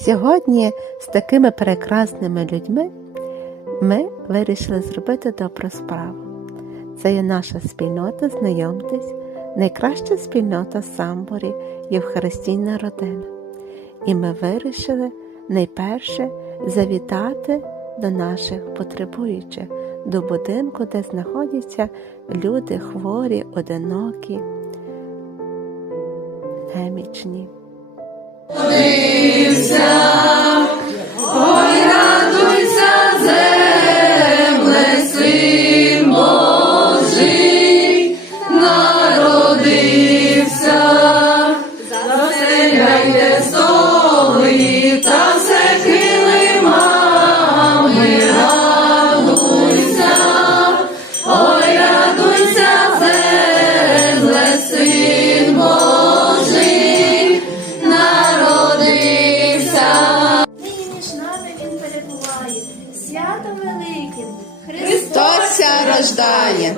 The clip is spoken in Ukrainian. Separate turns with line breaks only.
Сьогодні з такими прекрасними людьми ми вирішили зробити добру справу. Це є наша спільнота, знайомтесь, найкраща спільнота Самборі Євхаристійна родина. І ми вирішили найперше завітати до наших потребуючих, до будинку, де знаходяться люди хворі, одинокі, немічні.
Свято великим.
Христос рождає,